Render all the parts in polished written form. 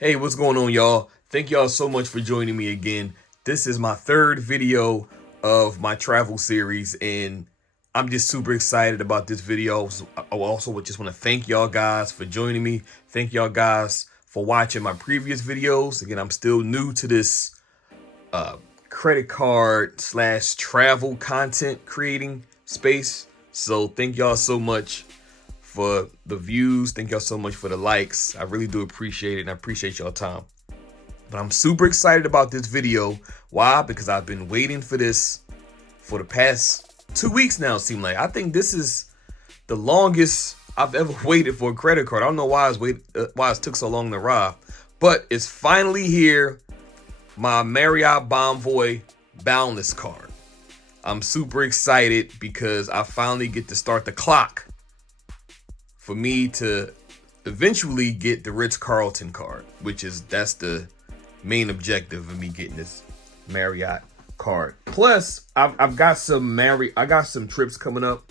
Hey, what's going on, y'all? Thank y'all so much for joining me again. This is my third video of my travel series, and I'm just super excited about this video. I also just want to thank y'all guys for joining me. Thank y'all guys for watching my previous videos. Again, I'm still new to this credit card / travel content creating space. So thank y'all so much for the views. Thank y'all so much for the likes. I really do appreciate it, and I appreciate y'all time. But I'm super excited about this video. Why? Because I've been waiting for this for the past 2 weeks now, it seems like. I think this is the longest I've ever waited for a credit card. I don't know why it took so long to arrive, but it's finally here. My Marriott Bonvoy Boundless card. I'm super excited because I finally get to start the clock for me to eventually get the Ritz-Carlton card, that's the main objective of me getting this Marriott card. Plus, I've got some trips coming up,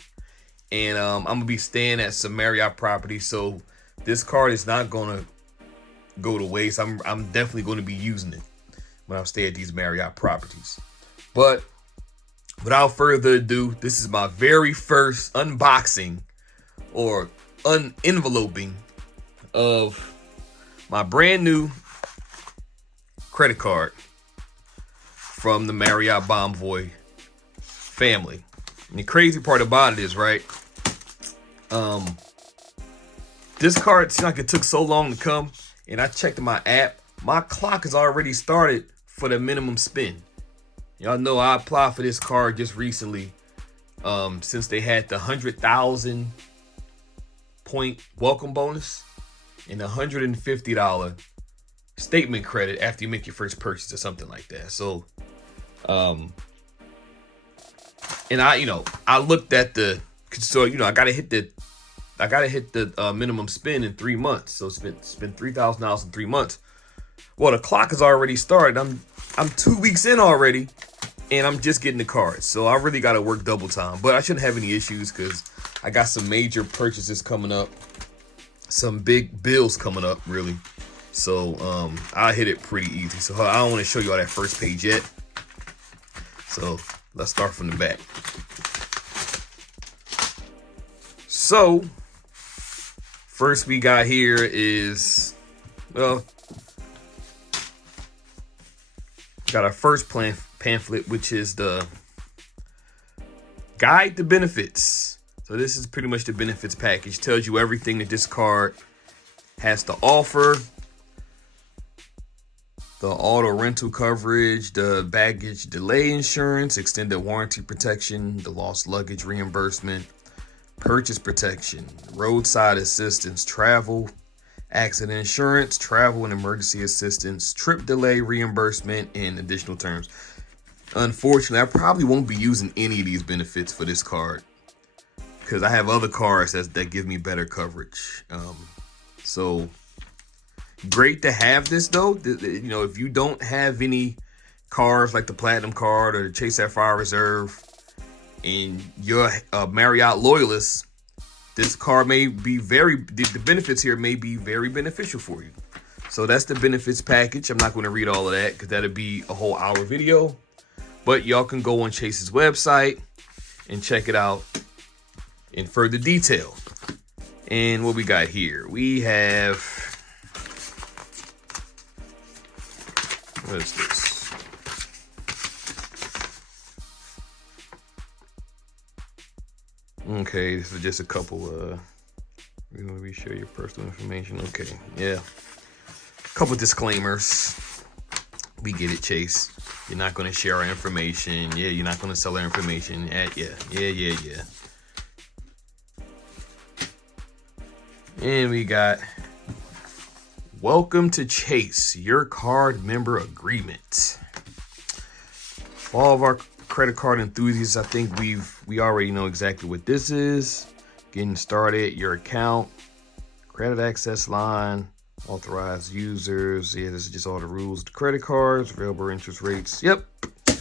and I'm gonna be staying at some Marriott properties, so this card is not gonna go to waste. I'm definitely going to be using it when I stay at these Marriott properties. But without further ado, this is my very first unboxing or unenveloping of my brand new credit card from the Marriott Bonvoy family. And the crazy part about it is, right, this card seemed like it took so long to come, and I checked my app. My clock has already started for the minimum spend. Y'all know I applied for this card just recently, since they had the 100,000 point welcome bonus and $150 statement credit after you make your first purchase or something like that. So, and I looked at I gotta hit the minimum spend in 3 months. So spend $3,000 in 3 months. Well, the clock has already started. I'm 2 weeks in already, and I'm just getting the card. So I really got to work double time, but I shouldn't have any issues because I got some major purchases coming up, some big bills coming up, really. So I hit it pretty easy. So I don't want to show you all that first page yet. So let's start from the back. So first we got here is, well, got our first pamphlet, which is the guide to benefits. So this is pretty much the benefits package. Tells you everything that this card has to offer. The auto rental coverage, the baggage delay insurance, extended warranty protection, the lost luggage reimbursement, purchase protection, roadside assistance, travel accident insurance, travel and emergency assistance, trip delay reimbursement, and additional terms. Unfortunately, I probably won't be using any of these benefits for this card because I have other cards that give me better coverage. So great to have this though. If you don't have any cards like the Platinum card or the Chase Sapphire Reserve, and you're a Marriott loyalist, this card may be the benefits here may be very beneficial for you. So that's the benefits package. I'm not going to read all of that because that'd be a whole hour video. But y'all can go on Chase's website and check it out in further detail. And what we got here? We have, what is this? Okay, this is just a couple, we want to be sure your personal information. Okay, yeah. Couple disclaimers. We get it, Chase. You're not going to share our information. Yeah, you're not going to sell our information. Yeah. And we got, welcome to Chase, your card member agreement. For all of our credit card enthusiasts, I think we already know exactly what this is. Getting started, your account, credit access line, authorized users. Yeah, this is just all the rules. The credit cards, available interest rates. Yep. I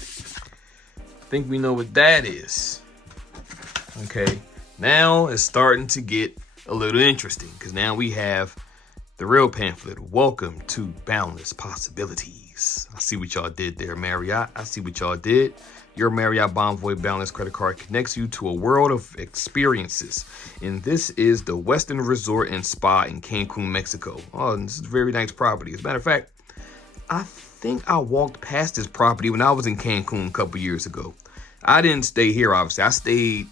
think we know what that is. Okay. Now it's starting to get a little interesting because now we have The real pamphlet. Welcome to Boundless Possibilities. I see what y'all did there, Marriott. I see what y'all did. Your Marriott Bonvoy Boundless Credit Card connects you to a world of experiences. And this is the Western Resort and Spa in Cancun, Mexico. Oh, and this is a very nice property. As a matter of fact, I think I walked past this property when I was in Cancun a couple years ago. I didn't stay here, obviously. I stayed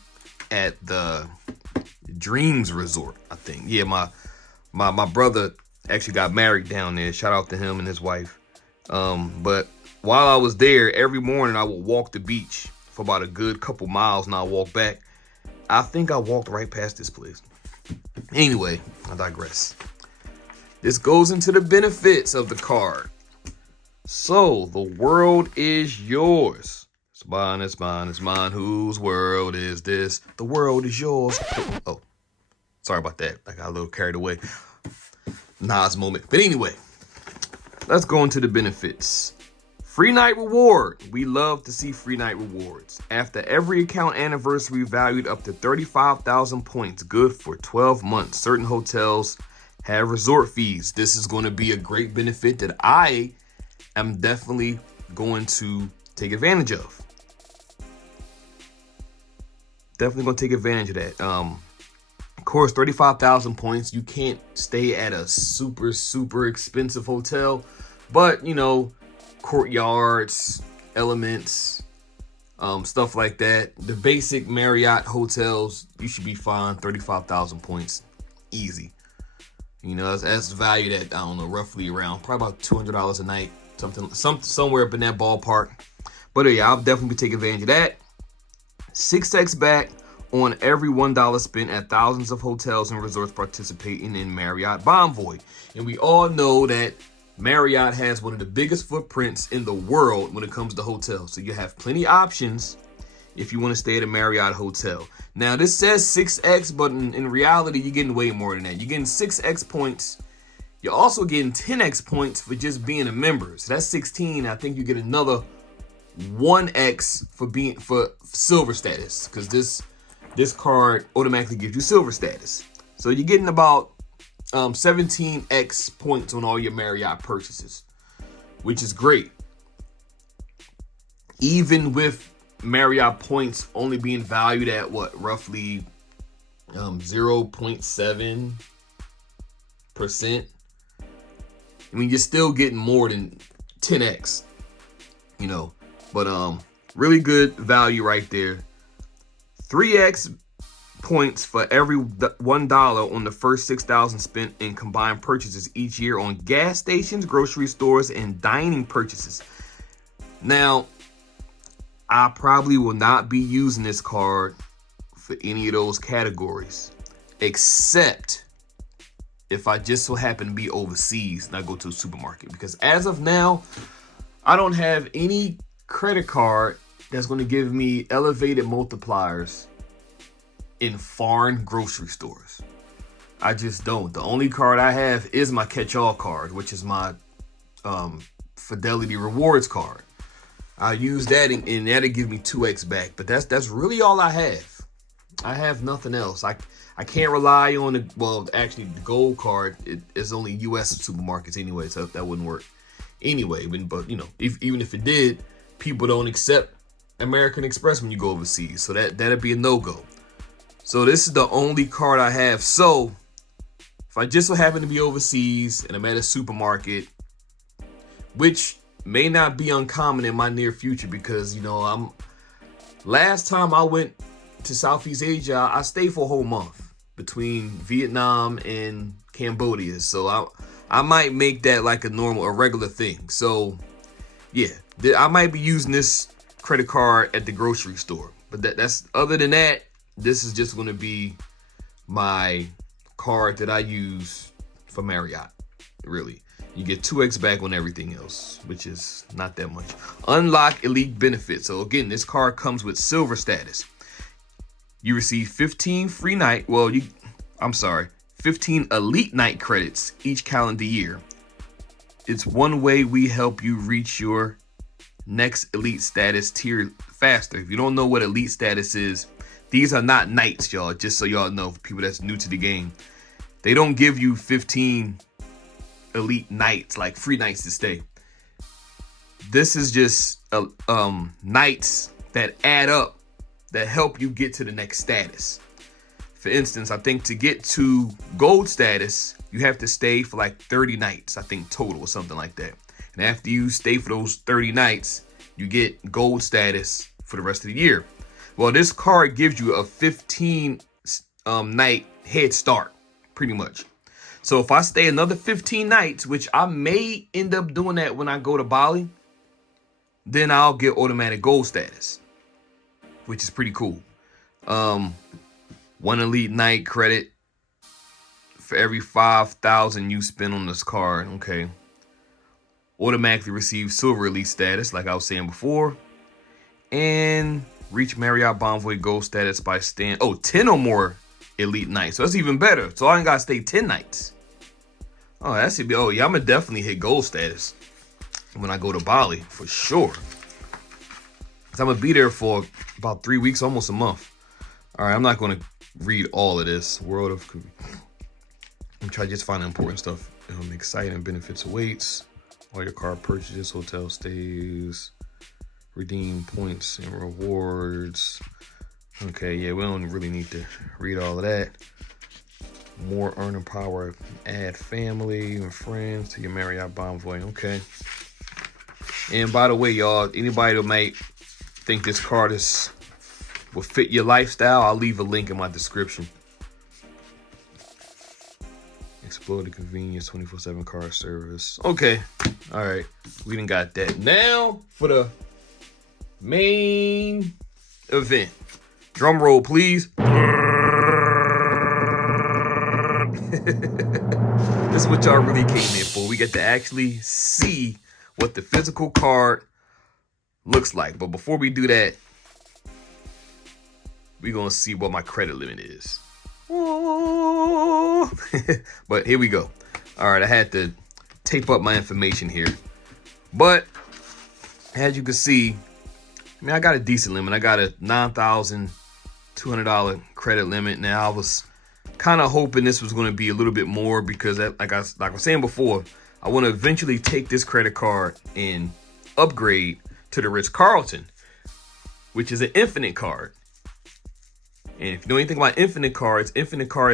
at the Dreams Resort, I think. Yeah, my brother actually got married down there. Shout out to him and his wife. But while I was there, every morning I would walk the beach for about a good couple miles and I'll walk back. I think I walked right past this place. Anyway, I digress. This goes into the benefits of the card. So, the world is yours. It's mine, it's mine, it's mine. Whose world is this? The world is yours. Oh, sorry about that. I got a little carried away. Nas moment. But anyway, let's go into the benefits. Free night reward. We love to see free night rewards. After every account anniversary valued up to 35,000 points, good for 12 months. Certain hotels have resort fees. This is going to be a great benefit that I am definitely going to take advantage of. Definitely going to take advantage of that. Of course, 35,000 points. You can't stay at a super expensive hotel, but you know, courtyards, elements, stuff like that. The basic Marriott hotels, you should be fine. 35,000 points, easy. You know, that's valued at, I don't know, roughly around probably about $200 a night. Somewhere up in that ballpark. But yeah, I'll definitely be taking advantage of that. 6x back on every $1 spent at thousands of hotels and resorts participating in Marriott Bonvoy. And we all know that Marriott has one of the biggest footprints in the world when it comes to hotels. So you have plenty of options if you want to stay at a Marriott hotel. Now, this says 6x, but in reality, you're getting way more than that. You're getting 6x points. You're also getting 10x points for just being a member. So that's 16. I think you get another 1x for silver status, because this card automatically gives you silver status. So you're getting about 17x points on all your Marriott purchases, which is great. Even with Marriott points only being valued at what, roughly 0.7%. I mean, you're still getting more than 10x, you know, but really good value right there. 3x points for every $1 on the first 6,000 spent in combined purchases each year on gas stations, grocery stores, and dining purchases. Now, I probably will not be using this card for any of those categories, except if I just so happen to be overseas and I go to a supermarket. Because as of now, I don't have any credit card that's going to give me elevated multipliers in foreign grocery stores. I just don't. The only card I have is my catch-all card, which is my Fidelity Rewards card. I use that and that'll give me 2x back. But that's really all I have. I have nothing else. I can't rely on the, well, actually the gold card is only U.S. supermarkets anyway, so that wouldn't work anyway. But you know, even if it did, people don't accept American Express when you go overseas, so that'd be a no-go. So this is the only card I have. So if I just so happen to be overseas and I'm at a supermarket, which may not be uncommon in my near future, because you know, last time I went to Southeast Asia, I stayed for a whole month between Vietnam and Cambodia. So I might make that like a regular thing. So yeah, I might be using this credit card at the grocery store. But that's other than that, this is just going to be my card that I use for Marriott. Really, you get 2x back on everything else, which is not that much. Unlock elite benefits. So again, this card comes with silver status. You receive 15 free night, 15 elite night credits each calendar year. It's one way we help you reach your next elite status tier faster. If you don't know what elite status is, these are not nights, y'all, just so y'all know, for people that's new to the game. They don't give you 15 elite nights, like free nights to stay. This is just nights that add up, that help you get to the next status. For instance, I think to get to gold status, you have to stay for like 30 nights, I think total or something like that. And after you stay for those 30 nights, you get gold status for the rest of the year. Well, this card gives you a 15 night head start, pretty much. So if I stay another 15 nights, which I may end up doing that when I go to Bali, then I'll get automatic gold status, which is pretty cool. One elite night credit for every 5,000 you spend on this card. Okay. Automatically receive silver elite status, like I was saying before. And reach Marriott Bonvoy gold status by staying 10 or more elite nights. So that's even better. So I ain't gotta stay 10 nights. Oh, that should be, oh yeah, I'm gonna definitely hit gold status when I go to Bali for sure. Cause I'm gonna be there for about 3 weeks, almost a month. All right, I'm not gonna read all of this. World of, I'm trying to just find the important stuff. Exciting benefits awaits. All your card purchases, hotel stays, redeem points and rewards. Okay, yeah, we don't really need to read all of that. More earning power. Add family and friends to your Marriott Bonvoy. Okay. And by the way, y'all, anybody that might think this card will fit your lifestyle, I'll leave a link in my description. Explore the convenience 24/7 card service. Okay. All right. We done got that. Now for the main event. Drum roll, please. This is what y'all really came here for. We get to actually see what the physical card looks like. But before we do that, we're going to see what my credit limit is. But here we go. All right, I had to tape up my information here. But as you can see, I mean, I got a decent limit. I got a $9,200 credit limit. Now, I was kind of hoping this was going to be a little bit more because, like I was saying before, I want to eventually take this credit card and upgrade to the Ritz-Carlton, which is an infinite card. And if you know anything about infinite cards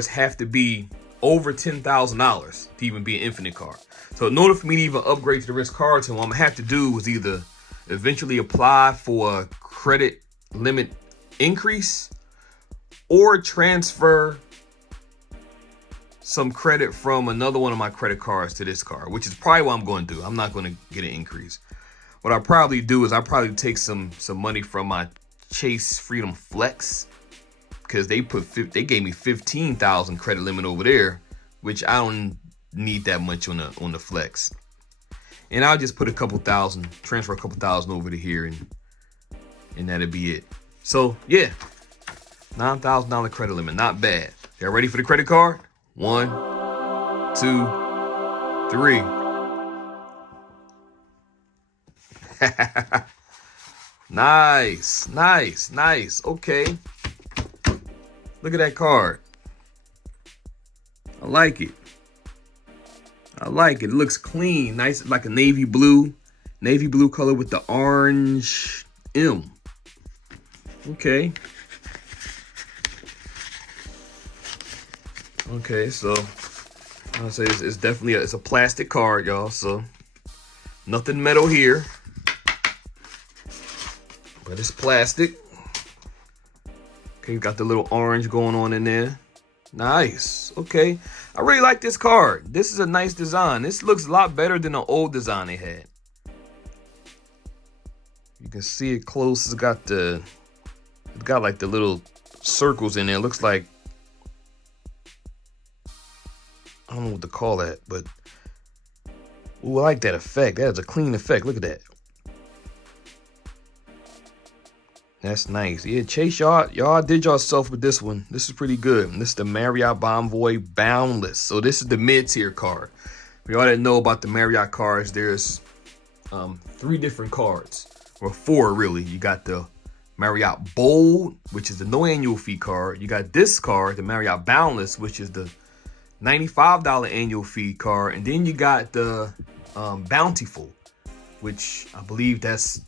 have to be over $10,000 to even be an infinite card. So in order for me to even upgrade to the Ritz-Carlton, what I'm gonna have to do is either eventually apply for a credit limit increase or transfer some credit from another one of my credit cards to this card, which is probably what I'm going to do. I'm not going to get an increase. What I'll probably do is I'll probably take some money from my Chase Freedom Flex, because they gave me 15,000 credit limit over there, which I don't need that much on the Flex. And I'll just put a couple thousand, transfer a couple thousand over to here, and that'll be it. So yeah, $9,000 credit limit, not bad. Y'all ready for the credit card? 1, 2, 3. Nice. Okay. Look at that card. I like it. It looks clean. Nice, like a navy blue color with the orange M. Okay. So I'll say it's definitely it's a plastic card, y'all. So nothing metal here, but it's plastic. Okay, got the little orange going on in there. Nice. Okay, I really like this card. This is a nice design. This looks a lot better than the old design they had. You can see it close. It's got like the little circles in there. It looks like, I don't know what to call that, but ooh, I like that effect. That is a clean effect. Look at that. That's nice. Yeah, Chase, y'all did yourself with this one. This is pretty good. And this is the Marriott Bonvoy Boundless. So this is the mid-tier card. For y'all that know about the Marriott cards, there's 3 different cards, or 4 really. You got the Marriott Bold, which is the no annual fee card. You got this card, the Marriott Boundless, which is the $95 annual fee card, and then you got the Bountiful, which I believe is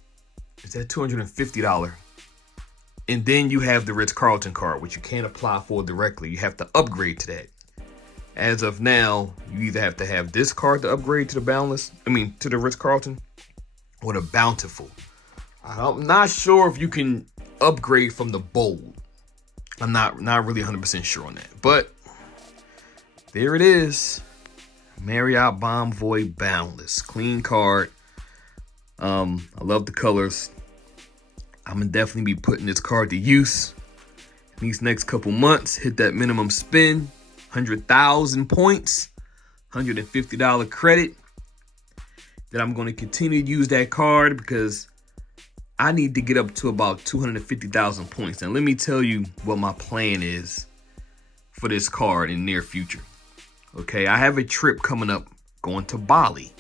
that $250. And then you have the Ritz-Carlton card, which you can't apply for directly. You have to upgrade to that. As of now, you either have to have this card to upgrade to the Ritz-Carlton, or the Bountiful. I'm not sure if you can upgrade from the Bold. I'm not really 100% sure on that. But there it is. Marriott Bonvoy Boundless. Clean card. I love the colors. I'm going to definitely be putting this card to use in these next couple months. Hit that minimum spend. 100,000 points. $150 credit. Then I'm going to continue to use that card because I need to get up to about 250,000 points. Now, let me tell you what my plan is for this card in the near future. Okay, I have a trip coming up going to Bali.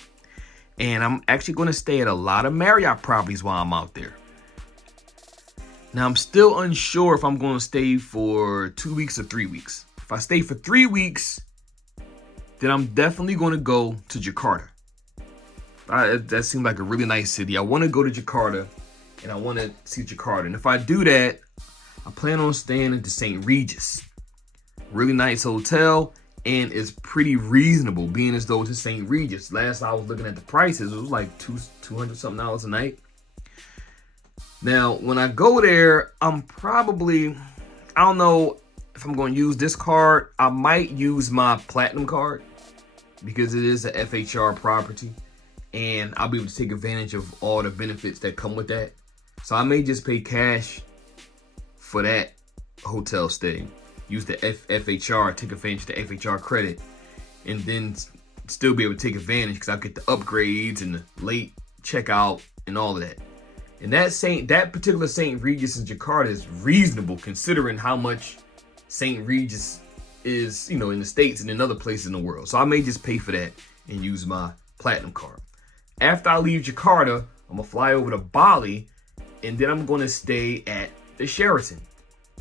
And I'm actually going to stay at a lot of Marriott properties while I'm out there. Now, I'm still unsure if I'm going to stay for 2 weeks or 3 weeks. If I stay for 3 weeks, then I'm definitely going to go to Jakarta. That seemed like a really nice city. I want to go to Jakarta, and I want to see Jakarta. And if I do that, I plan on staying at the St. Regis. Really nice hotel, and it's pretty reasonable, being as though it's St. Regis. Last I was looking at the prices, it was like $200 something a night. Now, when I go there, I don't know if I'm going to use this card. I might use my Platinum card because it is a FHR property, and I'll be able to take advantage of all the benefits that come with that. So I may just pay cash for that hotel stay. Use the FHR, take advantage of the FHR credit, and then still be able to take advantage because I get the upgrades and the late checkout and all of that. And that particular St. Regis in Jakarta is reasonable considering how much St. Regis is, in the States and in other places in the world. So I may just pay for that and use my Platinum card. After I leave Jakarta, I'm going to fly over to Bali, and then I'm going to stay at the Sheraton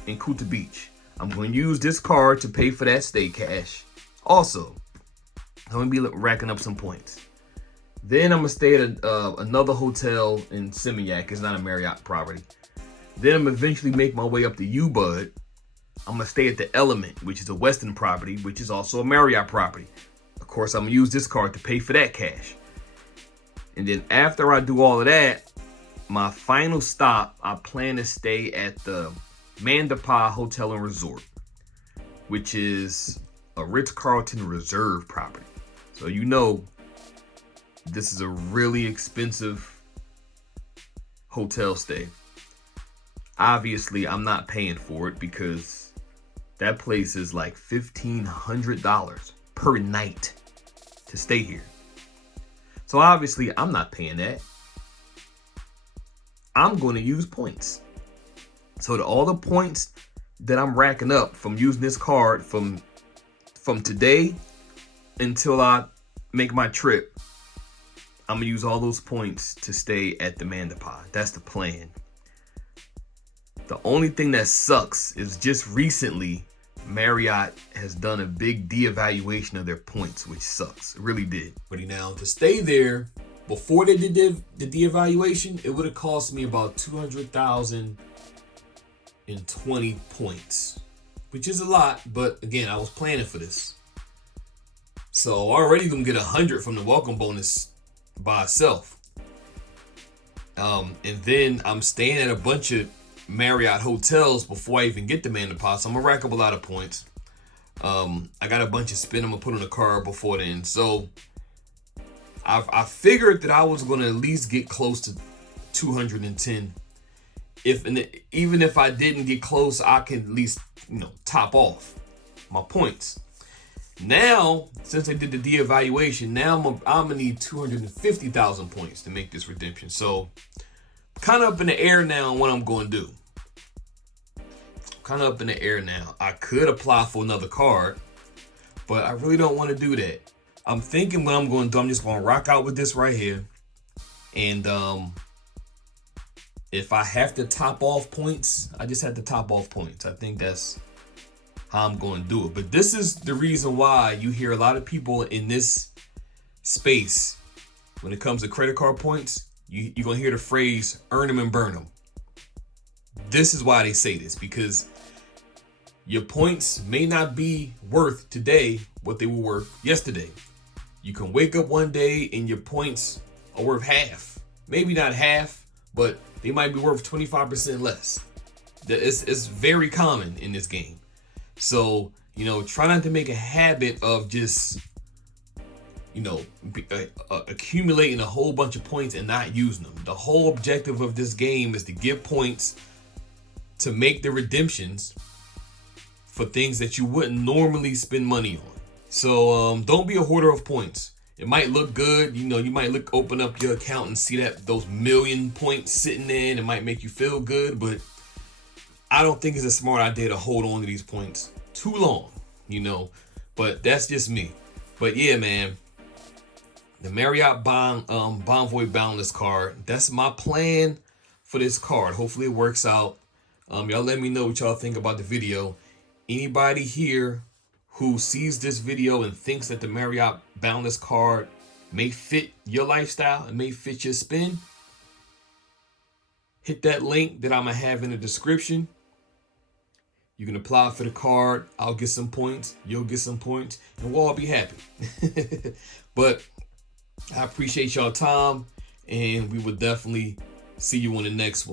in Kuta Beach. I'm going to use this card to pay for that stay cash. Also, I'm going to be racking up some points. Then I'm going to stay at another hotel in Seminyak. It's not a Marriott property. Then I'm eventually make my way up to U-Bud. I'm going to stay at the Element, which is a Westin property, which is also a Marriott property. Of course, I'm going to use this card to pay for that cash. And then after I do all of that, my final stop, I plan to stay at the Mandapaa Hotel and Resort, which is a Ritz-Carlton Reserve property. So this is a really expensive hotel stay. Obviously, I'm not paying for it because that place is like $1,500 per night to stay here. So obviously, I'm not paying that. I'm going to use points. So all the points that I'm racking up from using this card from today until I make my trip, I'm going to use all those points to stay at the Mandapaa. That's the plan. The only thing that sucks is just recently, Marriott has done a big de-evaluation of their points, which sucks. It really did. But now, to stay there, before they did the de-evaluation, it would have cost me about 200,020 points, which is a lot. But again, I was planning for this. So already going to get 100 from the welcome bonus by itself. And then I'm staying at a bunch of Marriott hotels before I even get to Mandapaa, so I'm gonna rack up a lot of points. I got a bunch of spin I'm gonna put on the card before then. So I figured that I was gonna at least get close to 210. Even if I didn't get close, I can at least top off my points. Now, since I did the de-evaluation, now I'm gonna need 250,000 points to make this redemption. So, kind of up in the air now on what I'm going to do. Kind of up in the air now. I could apply for another card, but I really don't want to do that. I'm thinking what I'm going to do, I'm just going to rock out with this right here. And if I have to top off points, I just have to top off points. I think that's how I'm going to do it. But this is the reason why you hear a lot of people in this space, when it comes to credit card points, you're going to hear the phrase, earn them and burn them. This is why they say this, because your points may not be worth today what they were worth yesterday. You can wake up one day and your points are worth half. Maybe not half, but they might be worth 25% less. It's very common in this game. So, try not to make a habit of just, accumulating a whole bunch of points and not using them. The whole objective of this game is to get points to make the redemptions for things that you wouldn't normally spend money on. So don't be a hoarder of points. It might look good, you might open up your account and see that those million points sitting there, and it might make you feel good, but I don't think it's a smart idea to hold on to these points too long, but that's just me. But yeah, man, the Marriott Bonvoy Boundless card, that's my plan for this card. Hopefully it works out. Y'all let me know what y'all think about the video. Anybody here who sees this video and thinks that the Marriott Boundless card may fit your lifestyle and may fit your spend, hit that link that I'm going to have in the description. You can apply for the card. I'll get some points. You'll get some points. And we'll all be happy. But I appreciate y'all time. And we will definitely see you on the next one.